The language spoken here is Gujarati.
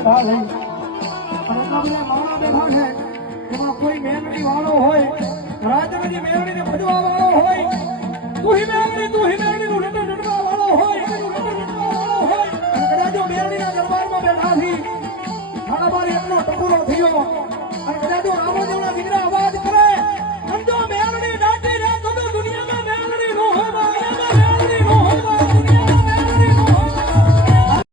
બેઠા છે અને એટલા બધા માણા બેઠા છે એમાં કોઈ મેમણી વાળો હોય રાજગજી મેમણીને ભજવા વાળો હોય તું હી મેમણી નું રટવા વાળો હોય અને કદાચ મેમણીના દરબારમાં બેઠા છે